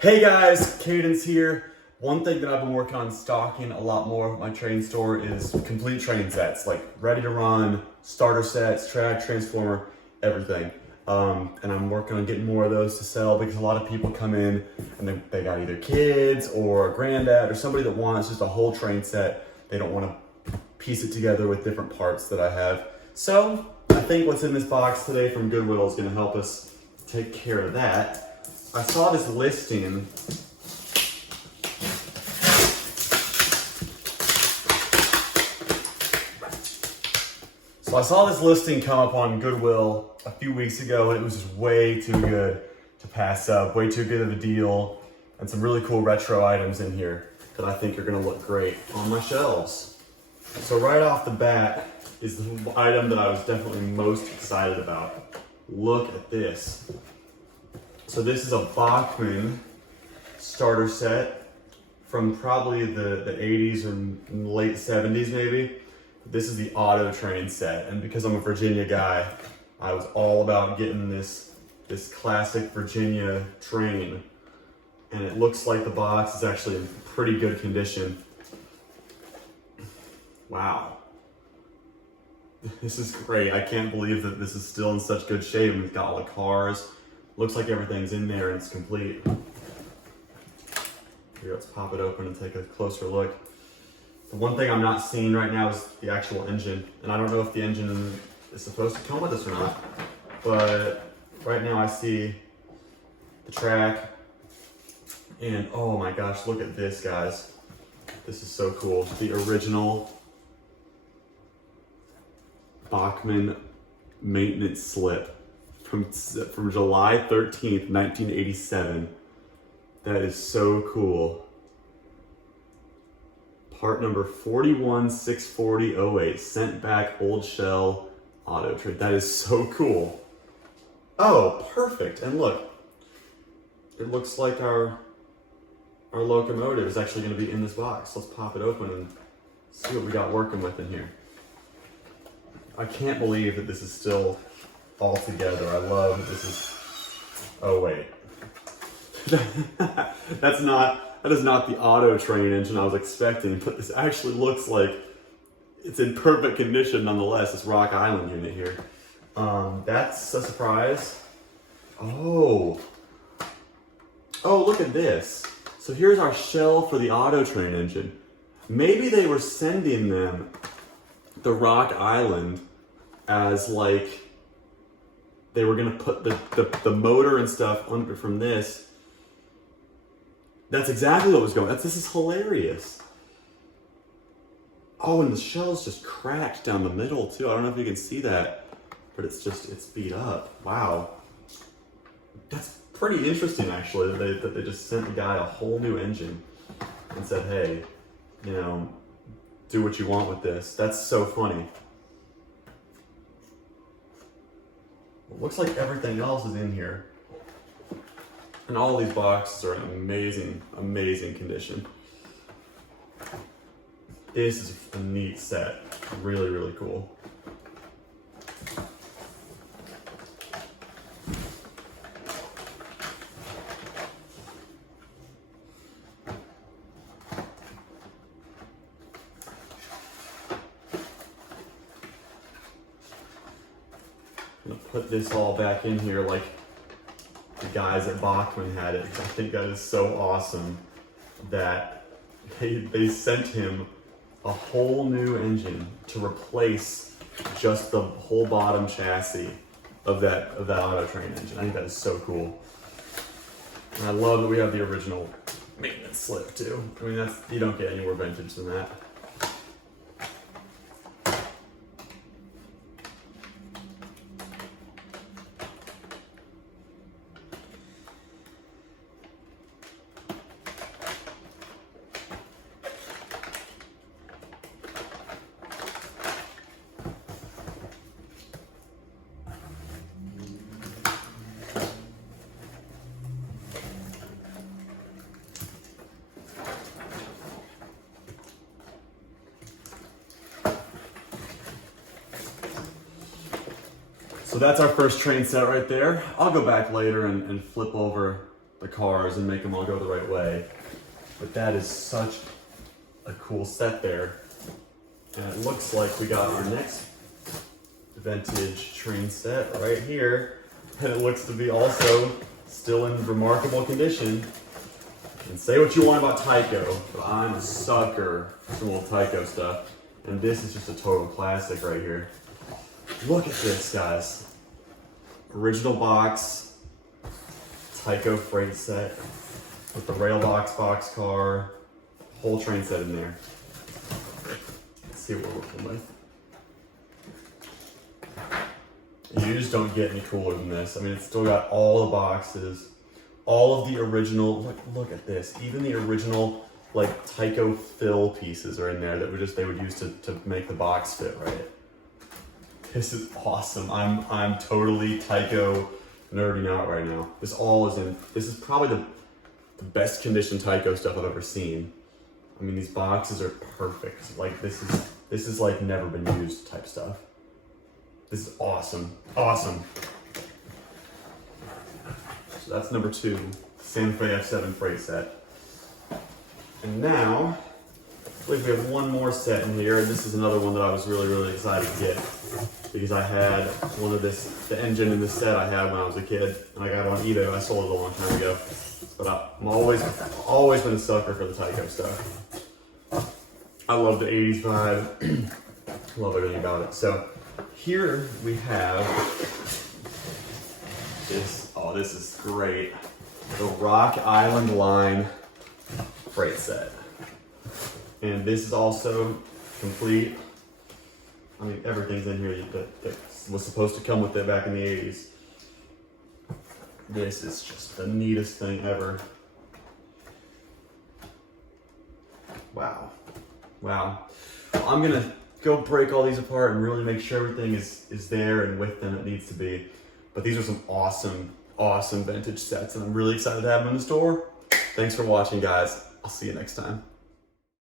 Hey guys, Cadence here. One thing that I've been working on stocking a lot more of my train store is complete train sets, like ready to run, starter sets, track, transformer, everything. And I'm working on getting more of those to sell because a lot of people come in and they got either kids or a granddad or somebody that wants just a whole train set. They don't want to piece it together with different parts that I have. So I think what's in this box today from Goodwill is going to help us take care of that. I saw this listing. So I saw this listing come up on Goodwill a few weeks ago, and it was just way too good to pass up, way too good of a deal, and some really cool retro items in here that I think are gonna look great on my shelves. So right off the bat is the item that I was definitely most excited about. Look at this. So this is a Bachmann starter set from probably the 80s or late 70s maybe. This is the auto train set, and because I'm a Virginia guy, I was all about getting this classic Virginia train. And it looks like the box is actually in pretty good condition. Wow. This is great. I can't believe that this is still in such good shape. We've got all the cars. Looks like everything's in there and it's complete. Here, let's pop it open and take a closer look. The one thing I'm not seeing right now is the actual engine. And I don't know if the engine is supposed to come with this or not. But right now I see the track. And oh my gosh, look at this, guys. This is so cool. The original Bachmann maintenance slip from July 13th, 1987. That is so cool. Part number 4164008, sent back old shell auto train. That is so cool. Oh, perfect. And look, it looks like our locomotive is actually going to be in this box. Let's pop it open and see what we got working with in here. I can't believe that this is still all together. I love that this is, oh wait. That is not the auto train engine I was expecting, but this actually looks like it's in perfect condition nonetheless, this Rock Island unit here. That's a surprise. Oh, look at this. So here's our shell for the auto train engine. Maybe they were sending them the Rock Island as like, they were gonna put the motor and stuff under from this. That's exactly what was going on. This is hilarious. Oh, and the shell's just cracked down the middle too. I don't know if you can see that, but it's beat up. Wow. That's pretty interesting actually, that they just sent the guy a whole new engine and said, hey, you know, do what you want with this. That's so funny. It looks like everything else is in here. And all these boxes are in amazing, amazing condition. This is a neat set. Really, really cool. I'm gonna put this all back in here like the guys at Bachmann had it. I think that is so awesome that they sent him a whole new engine to replace just the whole bottom chassis of that auto train engine. I think that is so cool. And I love that we have the original maintenance slip too. I mean, you don't get any more vintage than that. So that's our first train set right there. I'll go back later and flip over the cars and make them all go the right way. But that is such a cool set there. And it looks like we got our next vintage train set right here. And it looks to be also still in remarkable condition. And say what you want about Tyco, but I'm a sucker for some old Tyco stuff. And this is just a total classic right here. Look at this, guys. Original box, Tyco freight set with the rail box car, whole train set in there. Let's see what we're working with. You just don't get any cooler than this. I mean, it's still got all the boxes, all of the original, look at this, even the original like Tyco fill pieces are in there that they would use to make the box fit right. This is awesome. I'm totally Tyco nerding out right now. This all is in, this is probably the best conditioned Tyco stuff I've ever seen. I mean, these boxes are perfect. Like this is like never been used type stuff. This is awesome, awesome. So that's number 2, Santa Fe F7 freight set. And now, I believe we have one more set in here, and this is another one that I was really excited to get because I had one of the engine in this set I had when I was a kid, and I got it on eBay. I sold it a long time ago, but I'm always been a sucker for the Tyco stuff. I love the 80s vibe, love everything about it. So here we have this, oh, this is great, the Rock Island Line freight set. And this is also complete. I mean, everything's in here that was supposed to come with it back in the 80s. This is just the neatest thing ever. Wow. Wow. I'm gonna go break all these apart and really make sure everything is there and with them it needs to be. But these are some awesome vintage sets, and I'm really excited to have them in the store. Thanks for watching, guys. I'll see you next time.